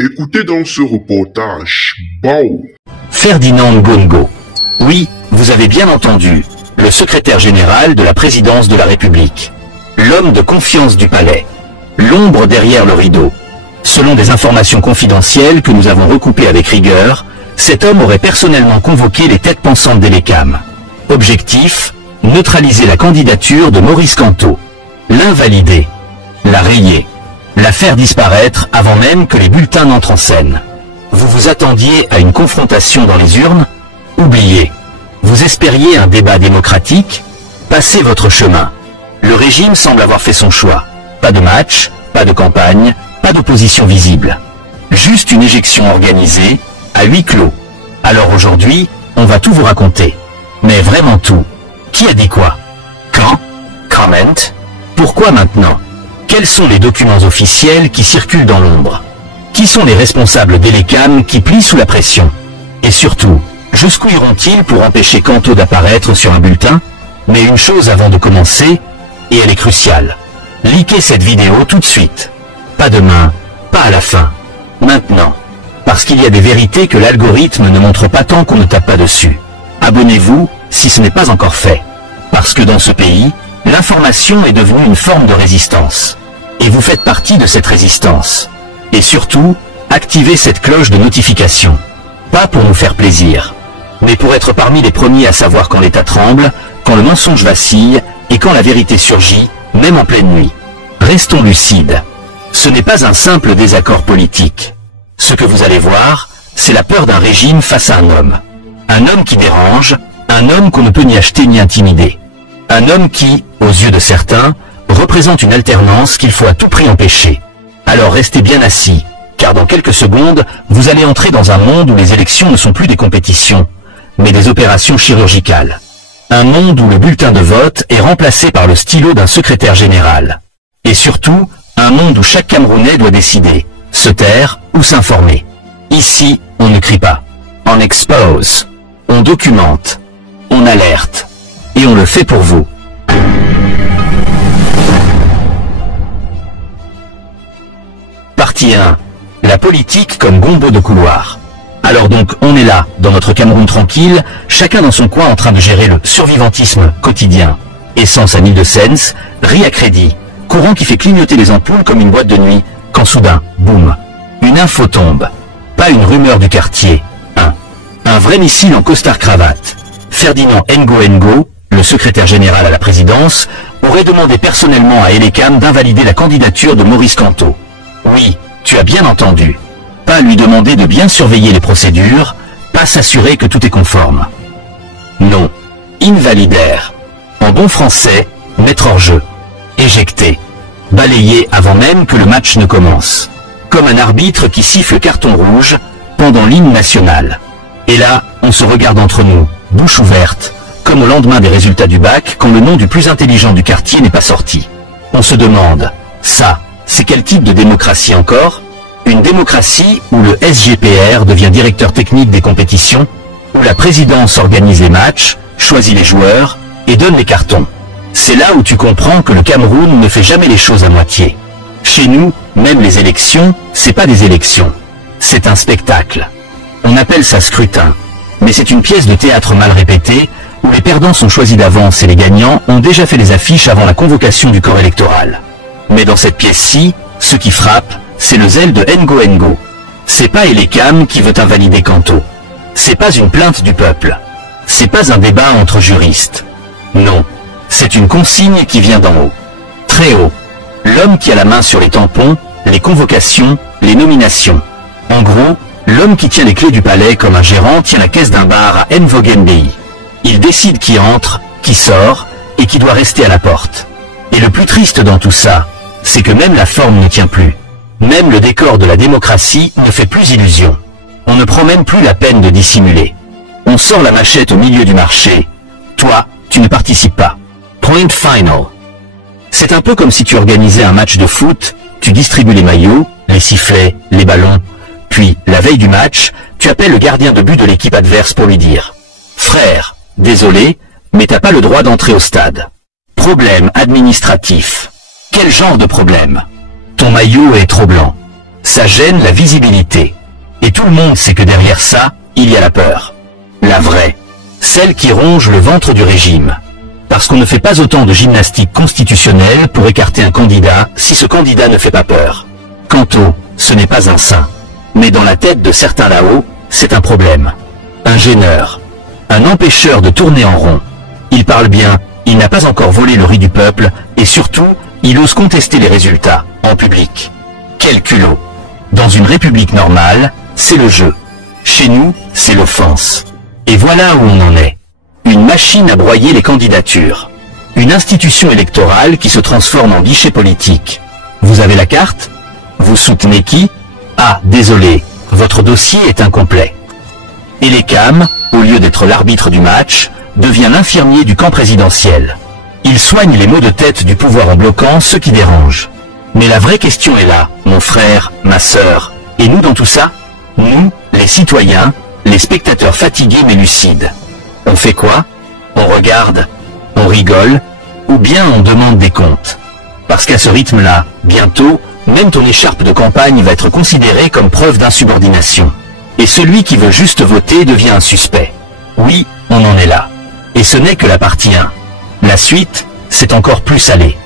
Écoutez dans ce reportage, Bao. Ferdinand Ngongo. Oui, vous avez bien entendu, le secrétaire général de la présidence de la République. L'homme de confiance du palais. L'ombre derrière le rideau. Selon des informations confidentielles que nous avons recoupées avec rigueur, cet homme aurait personnellement convoqué les têtes pensantes des LECAM. Objectif, neutraliser la candidature de Maurice Kamto. L'invalider. La rayer. La faire disparaître avant même que les bulletins n'entrent en scène. Vous vous attendiez à une confrontation dans les urnes? Oubliez. Vous espériez un débat démocratique? Passez votre chemin. Le régime semble avoir fait son choix. Pas de match, pas de campagne, pas d'opposition visible. Juste une éjection organisée, à huis clos. Alors aujourd'hui, on va tout vous raconter. Mais vraiment tout. Qui a dit quoi? Quand? Comment? Pourquoi maintenant? Quels sont les documents officiels qui circulent dans l'ombre? Qui sont les responsables des LECAM qui plient sous la pression? Et surtout, jusqu'où iront-ils pour empêcher Kamto d'apparaître sur un bulletin? Mais une chose avant de commencer, et elle est cruciale. Likez cette vidéo tout de suite. Pas demain, pas à la fin. Maintenant. Parce qu'il y a des vérités que l'algorithme ne montre pas tant qu'on ne tape pas dessus. Abonnez-vous si ce n'est pas encore fait. Parce que dans ce pays, l'information est devenue une forme de résistance. Et vous faites partie de cette résistance. Et surtout, activez cette cloche de notification. Pas pour nous faire plaisir, mais pour être parmi les premiers à savoir quand l'État tremble, quand le mensonge vacille, et quand la vérité surgit, même en pleine nuit. Restons lucides. Ce n'est pas un simple désaccord politique. Ce que vous allez voir, c'est la peur d'un régime face à un homme. Un homme qui dérange, un homme qu'on ne peut ni acheter ni intimider. Un homme qui, aux yeux de certains, représente une alternance qu'il faut à tout prix empêcher. Alors restez bien assis, car dans quelques secondes, vous allez entrer dans un monde où les élections ne sont plus des compétitions, mais des opérations chirurgicales. Un monde où le bulletin de vote est remplacé par le stylo d'un secrétaire général. Et surtout, un monde où chaque Camerounais doit décider, se taire ou s'informer. Ici, on ne crie pas. On expose. On documente. On alerte. Et on le fait pour vous. Partie 1. La politique comme gombo de couloir. Alors donc, on est là, dans notre Cameroun tranquille, chacun dans son coin en train de gérer le survivantisme quotidien. Essence à 1000 cents, riz à crédit, courant qui fait clignoter les ampoules comme une boîte de nuit, quand soudain, boum, une info tombe. Pas une rumeur du quartier, un vrai missile en costard-cravate. Ferdinand Ngongo, le secrétaire général à la présidence, aurait demandé personnellement à LECAM d'invalider la candidature de Maurice Kamto. Oui, tu as bien entendu. Pas lui demander de bien surveiller les procédures, pas s'assurer que tout est conforme. Non, invalider. En bon français, mettre hors jeu. Éjecter. Balayer avant même que le match ne commence. Comme un arbitre qui siffle carton rouge pendant l'hymne national. Et là, on se regarde entre nous, bouche ouverte, comme au lendemain des résultats du bac quand le nom du plus intelligent du quartier n'est pas sorti. On se demande, ça, c'est quel type de démocratie encore? Une démocratie où le SGPR devient directeur technique des compétitions, où la présidence organise les matchs, choisit les joueurs et donne les cartons. C'est là où tu comprends que le Cameroun ne fait jamais les choses à moitié. Chez nous, même les élections, c'est pas des élections. C'est un spectacle. On appelle ça scrutin. Mais c'est une pièce de théâtre mal répétée, où les perdants sont choisis d'avance et les gagnants ont déjà fait les affiches avant la convocation du corps électoral. Mais dans cette pièce-ci, ce qui frappe, c'est le zèle de Ngongo. C'est pas LECAM qui veut invalider Kamto. C'est pas une plainte du peuple. C'est pas un débat entre juristes. Non. C'est une consigne qui vient d'en haut. Très haut. L'homme qui a la main sur les tampons, les convocations, les nominations. En gros, l'homme qui tient les clés du palais comme un gérant tient la caisse d'un bar à Nvogenbei. Il décide qui entre, qui sort, et qui doit rester à la porte. Et le plus triste dans tout ça, c'est que même la forme ne tient plus. Même le décor de la démocratie ne fait plus illusion. On ne prend même plus la peine de dissimuler. On sort la machette au milieu du marché. Toi, tu ne participes pas. Point final. C'est un peu comme si tu organisais un match de foot, tu distribues les maillots, les sifflets, les ballons, puis, la veille du match, tu appelles le gardien de but de l'équipe adverse pour lui dire « Frère, désolé, mais t'as pas le droit d'entrer au stade. » Problème administratif. Quel genre de problème? Ton maillot est trop blanc. Ça gêne la visibilité. Et tout le monde sait que derrière ça, il y a la peur. La vraie. Celle qui ronge le ventre du régime. Parce qu'on ne fait pas autant de gymnastique constitutionnelle pour écarter un candidat si ce candidat ne fait pas peur. Quanto, ce n'est pas un saint. Mais dans la tête de certains là-haut, c'est un problème. Un gêneur. Un empêcheur de tourner en rond. Il parle bien, il n'a pas encore volé le riz du peuple, et surtout, il ose contester les résultats, en public. Quel culot. Dans une république normale, c'est le jeu. Chez nous, c'est l'offense. Et voilà où on en est. Une machine à broyer les candidatures. Une institution électorale qui se transforme en guichet politique. Vous avez la carte? Vous soutenez qui? Ah, désolé, votre dossier est incomplet. Et l'ECAM, au lieu d'être l'arbitre du match, devient l'infirmier du camp présidentiel. Il soigne les maux de tête du pouvoir en bloquant ceux qui dérangent. Mais la vraie question est là, mon frère, ma sœur, et nous dans tout ça? Nous, les citoyens, les spectateurs fatigués mais lucides. On fait quoi? On regarde, on rigole, ou bien on demande des comptes. Parce qu'à ce rythme-là, bientôt, même ton écharpe de campagne va être considérée comme preuve d'insubordination. Et celui qui veut juste voter devient un suspect. Oui, on en est là. Et ce n'est que la partie 1. La suite, c'est encore plus salé.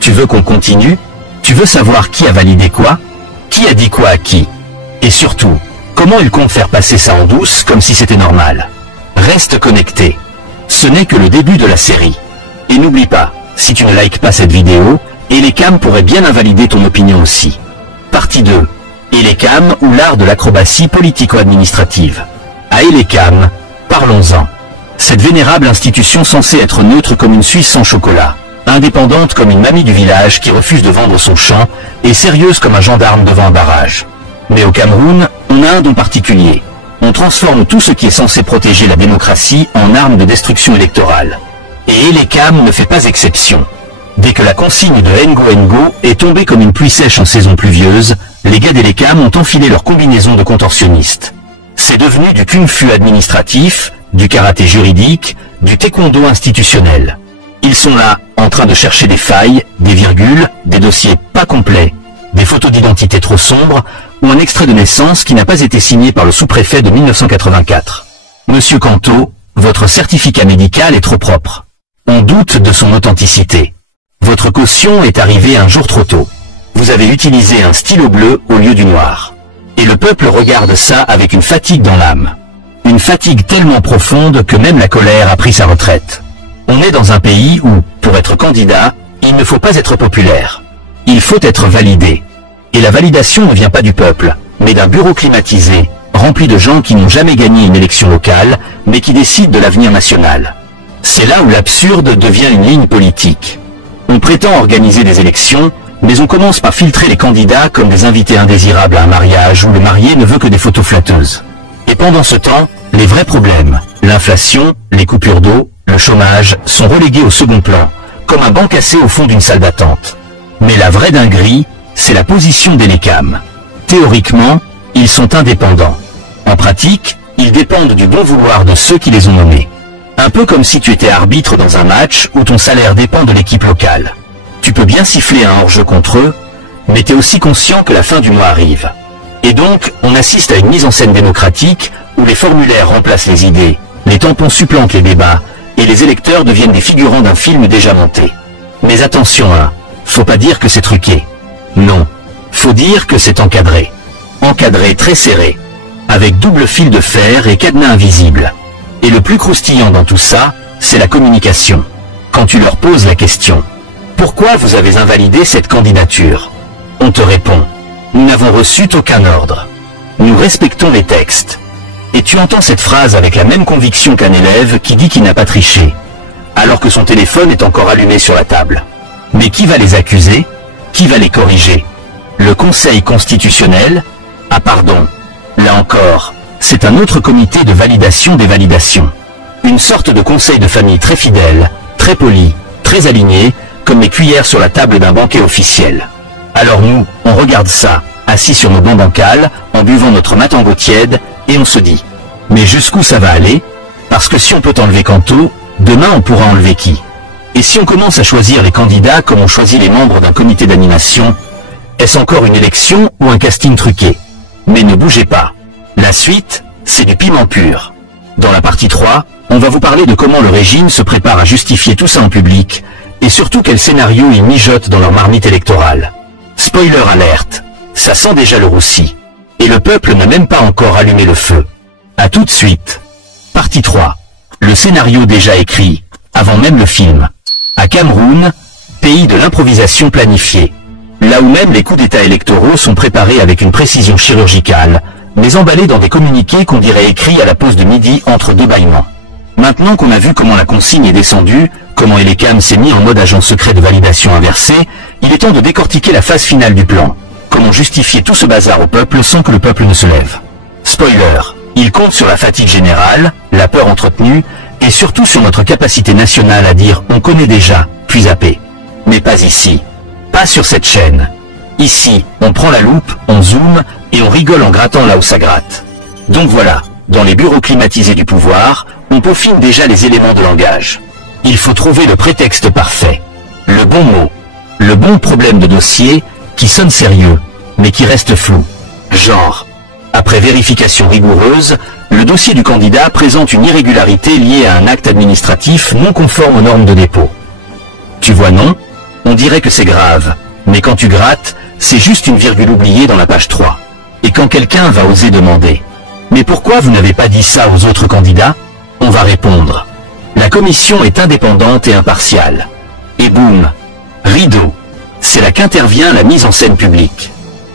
Tu veux qu'on continue? Tu veux savoir qui a validé quoi? Qui a dit quoi à qui? Et surtout, comment il compte faire passer ça en douce comme si c'était normal? Reste connecté. Ce n'est que le début de la série. Et n'oublie pas, si tu ne likes pas cette vidéo, Elecam pourrait bien invalider ton opinion aussi. Partie 2. Elecam ou l'art de l'acrobatie politico-administrative. À Elecam, parlons-en. Cette vénérable institution censée être neutre comme une Suisse sans chocolat, indépendante comme une mamie du village qui refuse de vendre son champ, et sérieuse comme un gendarme devant un barrage. Mais au Cameroun, on a un don particulier. On transforme tout ce qui est censé protéger la démocratie en arme de destruction électorale. Et Elecam ne fait pas exception. Dès que la consigne de Ngo Ngo est tombée comme une pluie sèche en saison pluvieuse, les gars d'Elecam ont enfilé leur combinaison de contorsionnistes. C'est devenu du kung-fu administratif, du karaté juridique, du taekwondo institutionnel. Ils sont là, en train de chercher des failles, des virgules, des dossiers pas complets, des photos d'identité trop sombres, ou un extrait de naissance qui n'a pas été signé par le sous-préfet de 1984. Monsieur Quanto, votre certificat médical est trop propre. On doute de son authenticité. Votre caution est arrivée un jour trop tôt. Vous avez utilisé un stylo bleu au lieu du noir. Et le peuple regarde ça avec une fatigue dans l'âme. Une fatigue tellement profonde que même la colère a pris sa retraite. On est dans un pays où, pour être candidat, il ne faut pas être populaire. Il faut être validé. Et la validation ne vient pas du peuple, mais d'un bureau climatisé, rempli de gens qui n'ont jamais gagné une élection locale, mais qui décident de l'avenir national. C'est là où l'absurde devient une ligne politique. On prétend organiser des élections, mais on commence par filtrer les candidats comme des invités indésirables à un mariage où le marié ne veut que des photos flatteuses. Et pendant ce temps, les vrais problèmes, l'inflation, les coupures d'eau, le chômage, sont relégués au second plan, comme un banc cassé au fond d'une salle d'attente. Mais la vraie dinguerie, c'est la position d'Elecam. Théoriquement, ils sont indépendants. En pratique, ils dépendent du bon vouloir de ceux qui les ont nommés. Un peu comme si tu étais arbitre dans un match où ton salaire dépend de l'équipe locale. Tu peux bien siffler un hors-jeu contre eux, mais tu es aussi conscient que la fin du mois arrive. Et donc, on assiste à une mise en scène démocratique où les formulaires remplacent les idées, les tampons supplantent les débats, et les électeurs deviennent des figurants d'un film déjà monté. Mais attention, hein, faut pas dire que c'est truqué. Non, faut dire que c'est encadré. Encadré très serré, avec double fil de fer et cadenas invisible. Et le plus croustillant dans tout ça, c'est la communication. Quand tu leur poses la question « Pourquoi vous avez invalidé cette candidature ?» On te répond « Nous n'avons reçu aucun ordre. Nous respectons les textes. » Et tu entends cette phrase avec la même conviction qu'un élève qui dit qu'il n'a pas triché, alors que son téléphone est encore allumé sur la table. Mais qui va les accuser? Qui va les corriger? Le Conseil constitutionnel? Ah pardon, là encore, c'est un autre comité de validation des validations. Une sorte de conseil de famille très fidèle, très poli, très aligné, comme les cuillères sur la table d'un banquet officiel. Alors nous, on regarde ça, assis sur nos bancs bancals, en buvant notre matango tiède, et on se dit, mais jusqu'où ça va aller? Parce que si on peut enlever Quanto, demain on pourra enlever qui? Et si on commence à choisir les candidats comme on choisit les membres d'un comité d'animation, Est-ce encore une élection ou un casting truqué? Mais ne bougez pas. La suite, c'est du piment pur. Dans la partie 3, on va vous parler de comment le régime se prépare à justifier tout ça en public, et surtout quel scénario ils mijotent dans leur marmite électorale. Spoiler alerte, ça sent déjà le roussi. Et le peuple n'a même pas encore allumé le feu. À tout de suite. Partie 3. Le scénario déjà écrit, avant même le film. À Cameroun, pays de l'improvisation planifiée. Là où même les coups d'état électoraux sont préparés avec une précision chirurgicale, mais emballés dans des communiqués qu'on dirait écrits à la pause de midi entre deux bâillements. Maintenant qu'on a vu comment la consigne est descendue, comment Elecam s'est mis en mode agent secret de validation inversé, il est temps de décortiquer la phase finale du plan. Comment justifier tout ce bazar au peuple sans que le peuple ne se lève. Spoiler, il compte sur la fatigue générale, la peur entretenue, et surtout sur notre capacité nationale à dire « on connaît déjà », puis zapper. Mais pas ici. Pas sur cette chaîne. Ici, on prend la loupe, on zoome, et on rigole en grattant là où ça gratte. Donc voilà, dans les bureaux climatisés du pouvoir, on peaufine déjà les éléments de langage. Il faut trouver le prétexte parfait. Le bon mot. Le bon problème de dossier, qui sonne sérieux, mais qui reste flou. Genre, après vérification rigoureuse, le dossier du candidat présente une irrégularité liée à un acte administratif non conforme aux normes de dépôt. Tu vois non? On dirait que c'est grave, mais quand tu grattes, c'est juste une virgule oubliée dans la page 3. Et quand quelqu'un va oser demander « Mais pourquoi vous n'avez pas dit ça aux autres candidats ?» On va répondre « La commission est indépendante et impartiale. » Et boum, rideau. C'est là qu'intervient la mise en scène publique.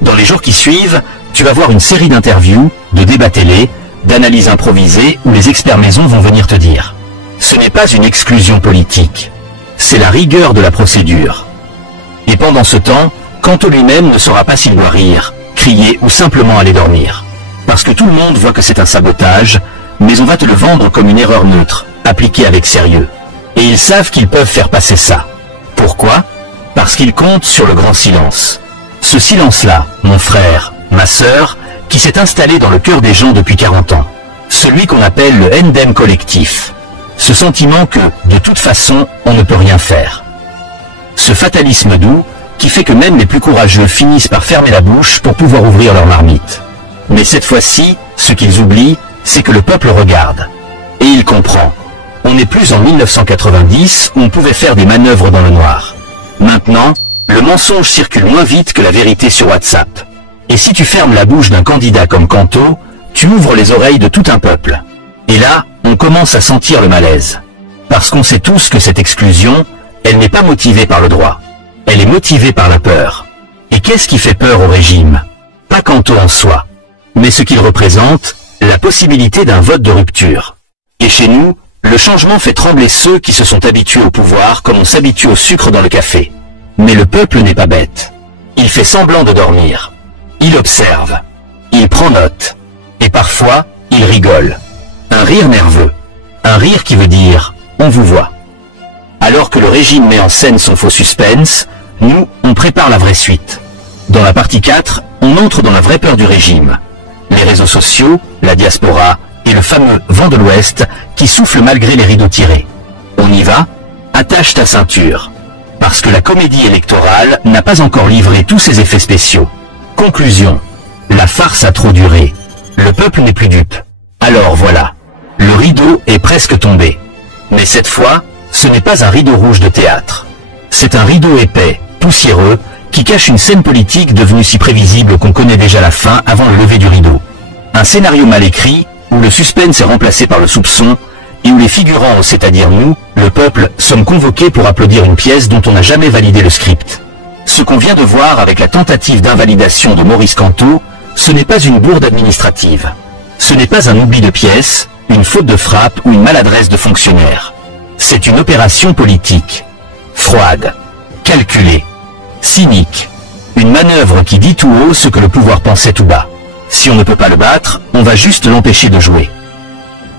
Dans les jours qui suivent, tu vas voir une série d'interviews, de débats télé, d'analyses improvisées où les experts maison vont venir te dire « Ce n'est pas une exclusion politique. C'est la rigueur de la procédure. » Et pendant ce temps, Canto lui-même ne saura pas s'il doit rire, crier ou simplement aller dormir. Parce que tout le monde voit que c'est un sabotage, mais on va te le vendre comme une erreur neutre, appliquée avec sérieux. Et ils savent qu'ils peuvent faire passer ça. Pourquoi? Parce qu'ils comptent sur le grand silence. Ce silence-là, mon frère, ma sœur, qui s'est installé dans le cœur des gens depuis 40 ans. Celui qu'on appelle le Ndem collectif. Ce sentiment que, de toute façon, on ne peut rien faire. Ce fatalisme doux, qui fait que même les plus courageux finissent par fermer la bouche pour pouvoir ouvrir leur marmite. Mais cette fois-ci, ce qu'ils oublient, c'est que le peuple regarde. Et il comprend. On n'est plus en 1990 où on pouvait faire des manœuvres dans le noir. Maintenant, le mensonge circule moins vite que la vérité sur WhatsApp. Et si tu fermes la bouche d'un candidat comme Canto, tu ouvres les oreilles de tout un peuple. Et là, on commence à sentir le malaise. Parce qu'on sait tous que cette exclusion, elle n'est pas motivée par le droit. Elle est motivée par la peur. Et qu'est-ce qui fait peur au régime? Pas Canto en soi, mais ce qu'il représente, la possibilité d'un vote de rupture. Et chez nous, le changement fait trembler ceux qui se sont habitués au pouvoir comme on s'habitue au sucre dans le café. Mais le peuple n'est pas bête. Il fait semblant de dormir. Il observe. Il prend note. Et parfois, il rigole. Un rire nerveux. Un rire qui veut dire « on vous voit ». Alors que le régime met en scène son faux suspense, nous, on prépare la vraie suite. Dans la partie 4, on entre dans la vraie peur du régime. Les réseaux sociaux, la diaspora et le fameux vent de l'Ouest qui souffle malgré les rideaux tirés. On y va? Attache ta ceinture. Parce que la comédie électorale n'a pas encore livré tous ses effets spéciaux. Conclusion. La farce a trop duré. Le peuple n'est plus dupe. Alors voilà. Le rideau est presque tombé. Mais cette fois, ce n'est pas un rideau rouge de théâtre. C'est un rideau épais, poussiéreux, qui cache une scène politique devenue si prévisible qu'on connaît déjà la fin avant le lever du rideau. Un scénario mal écrit, où le suspense est remplacé par le soupçon, et où les figurants, c'est-à-dire nous, le peuple, sommes convoqués pour applaudir une pièce dont on n'a jamais validé le script. Ce qu'on vient de voir avec la tentative d'invalidation de Maurice Canto, ce n'est pas une bourde administrative. Ce n'est pas un oubli de pièce, une faute de frappe ou une maladresse de fonctionnaire. C'est une opération politique. Froide. Calculée. Cynique. Une manœuvre qui dit tout haut ce que le pouvoir pensait tout bas. Si on ne peut pas le battre, on va juste l'empêcher de jouer.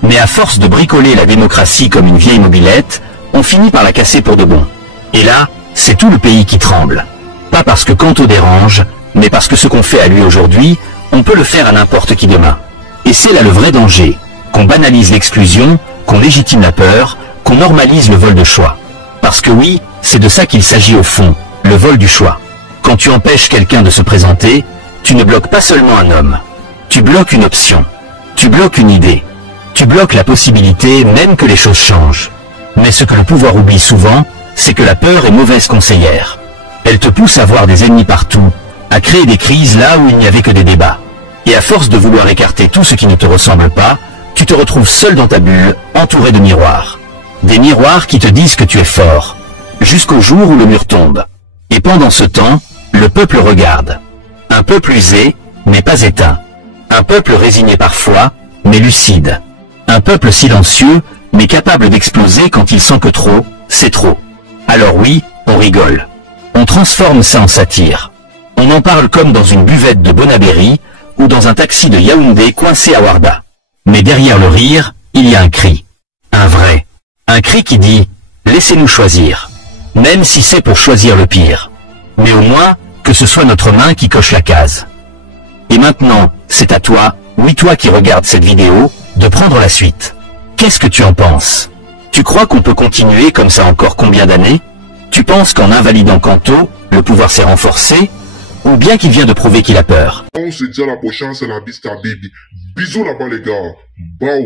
Mais à force de bricoler la démocratie comme une vieille mobilette, on finit par la casser pour de bon. Et là, c'est tout le pays qui tremble. Pas parce que Canto dérange, mais parce que ce qu'on fait à lui aujourd'hui, on peut le faire à n'importe qui demain. Et c'est là le vrai danger, qu'on banalise l'exclusion, qu'on légitime la peur, qu'on normalise le vol de choix. Parce que oui, c'est de ça qu'il s'agit au fond, le vol du choix. Quand tu empêches quelqu'un de se présenter, tu ne bloques pas seulement un homme. Tu bloques une option. Tu bloques une idée. Tu bloques la possibilité même que les choses changent. Mais ce que le pouvoir oublie souvent, c'est que la peur est mauvaise conseillère. Elle te pousse à voir des ennemis partout, à créer des crises là où il n'y avait que des débats. Et à force de vouloir écarter tout ce qui ne te ressemble pas, tu te retrouves seul dans ta bulle, entouré de miroirs. Des miroirs qui te disent que tu es fort, jusqu'au jour où le mur tombe. Et pendant ce temps, le peuple regarde. Un peuple usé, mais pas éteint. Un peuple résigné parfois, mais lucide. Un peuple silencieux, mais capable d'exploser quand il sent que trop, c'est trop. Alors oui, on rigole. On transforme ça en satire. On en parle comme dans une buvette de Bonaberry, ou dans un taxi de Yaoundé coincé à Warda. Mais derrière le rire, il y a un cri. Un vrai. Un cri qui dit « Laissez-nous choisir », même si c'est pour choisir le pire. Mais au moins, que ce soit notre main qui coche la case. Et maintenant, c'est à toi, oui toi qui regardes cette vidéo, de prendre la suite. Qu'est-ce que tu en penses? Tu crois qu'on peut continuer comme ça encore combien d'années? Tu penses qu'en invalidant Kanto, le pouvoir s'est renforcé? Ou bien qu'il vient de prouver qu'il a peur? On se dit à la prochaine, c'est la Vista Baby. Bisous là-bas les gars. Bao.